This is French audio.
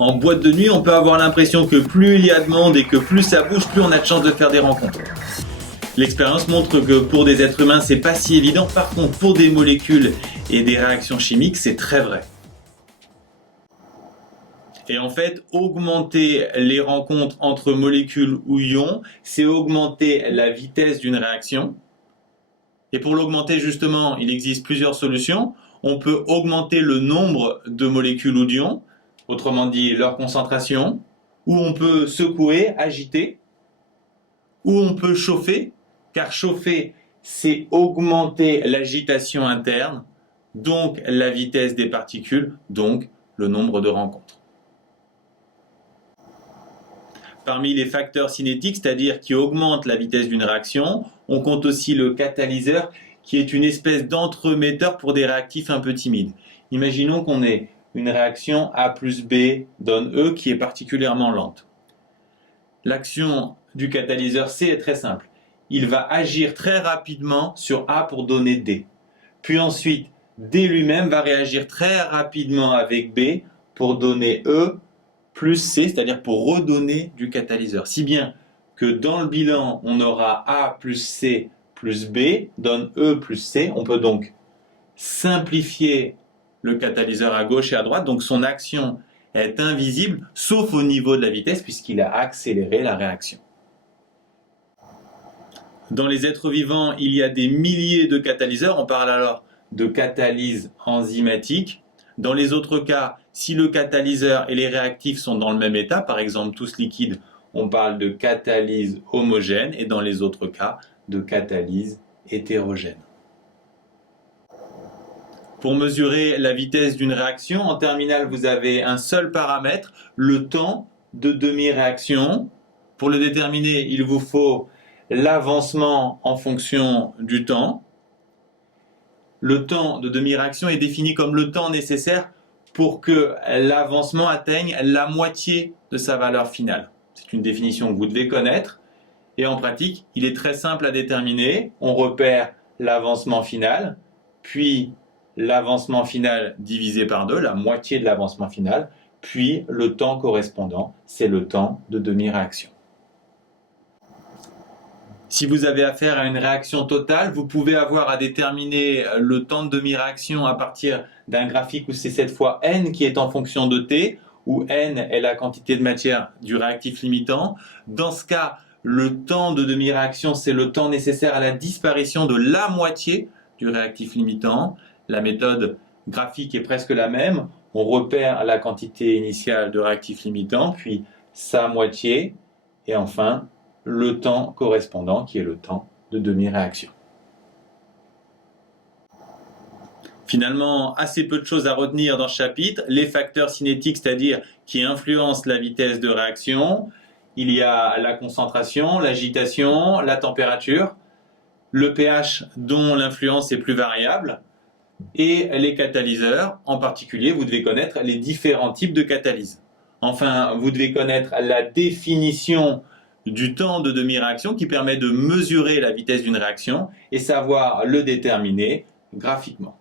En boîte de nuit, on peut avoir l'impression que plus il y a de monde et que plus ça bouge, plus on a de chances de faire des rencontres. L'expérience montre que pour des êtres humains, c'est pas si évident. Par contre, pour des molécules et des réactions chimiques, c'est très vrai. Et en fait, augmenter les rencontres entre molécules ou ions, c'est augmenter la vitesse d'une réaction. Et pour l'augmenter, justement, il existe plusieurs solutions. On peut augmenter le nombre de molécules ou d'ions, autrement dit leur concentration, ou on peut secouer, agiter, ou on peut chauffer, car chauffer, c'est augmenter l'agitation interne, donc la vitesse des particules, donc le nombre de rencontres. Parmi les facteurs cinétiques, c'est-à-dire qui augmentent la vitesse d'une réaction, on compte aussi le catalyseur, qui est une espèce d'entremetteur pour des réactifs un peu timides. Imaginons qu'on ait une réaction A plus B donne E qui est particulièrement lente. L'action du catalyseur C est très simple. Il va agir très rapidement sur A pour donner D. Puis ensuite, D lui-même va réagir très rapidement avec B pour donner E plus C, c'est-à-dire pour redonner du catalyseur. Si bien que dans le bilan, on aura A plus C plus B donne E plus C. On peut donc simplifier le catalyseur à gauche et à droite, donc son action est invisible, sauf au niveau de la vitesse, puisqu'il a accéléré la réaction. Dans les êtres vivants, il y a des milliers de catalyseurs, on parle alors de catalyse enzymatique. Dans les autres cas, si le catalyseur et les réactifs sont dans le même état, par exemple tous liquides, on parle de catalyse homogène, et dans les autres cas, de catalyse hétérogène. Pour mesurer la vitesse d'une réaction, en terminale, vous avez un seul paramètre, le temps de demi-réaction. Pour le déterminer, il vous faut l'avancement en fonction du temps. Le temps de demi-réaction est défini comme le temps nécessaire pour que l'avancement atteigne la moitié de sa valeur finale. C'est une définition que vous devez connaître. Et en pratique, il est très simple à déterminer. On repère l'avancement final, puis l'avancement final divisé par 2, la moitié de l'avancement final, puis le temps correspondant, c'est le temps de demi-réaction. Si vous avez affaire à une réaction totale, vous pouvez avoir à déterminer le temps de demi-réaction à partir d'un graphique où c'est cette fois n qui est en fonction de t, où n est la quantité de matière du réactif limitant. Dans ce cas, le temps de demi-réaction, c'est le temps nécessaire à la disparition de la moitié du réactif limitant. La méthode graphique est presque la même. On repère la quantité initiale de réactif limitant, puis sa moitié, et enfin le temps correspondant qui est le temps de demi-réaction. Finalement, assez peu de choses à retenir dans ce chapitre. Les facteurs cinétiques, c'est-à-dire qui influencent la vitesse de réaction. Il y a la concentration, l'agitation, la température, le pH dont l'influence est plus variable, et les catalyseurs. En particulier, vous devez connaître les différents types de catalyse. Enfin, vous devez connaître la définition du temps de demi-réaction qui permet de mesurer la vitesse d'une réaction et savoir le déterminer graphiquement.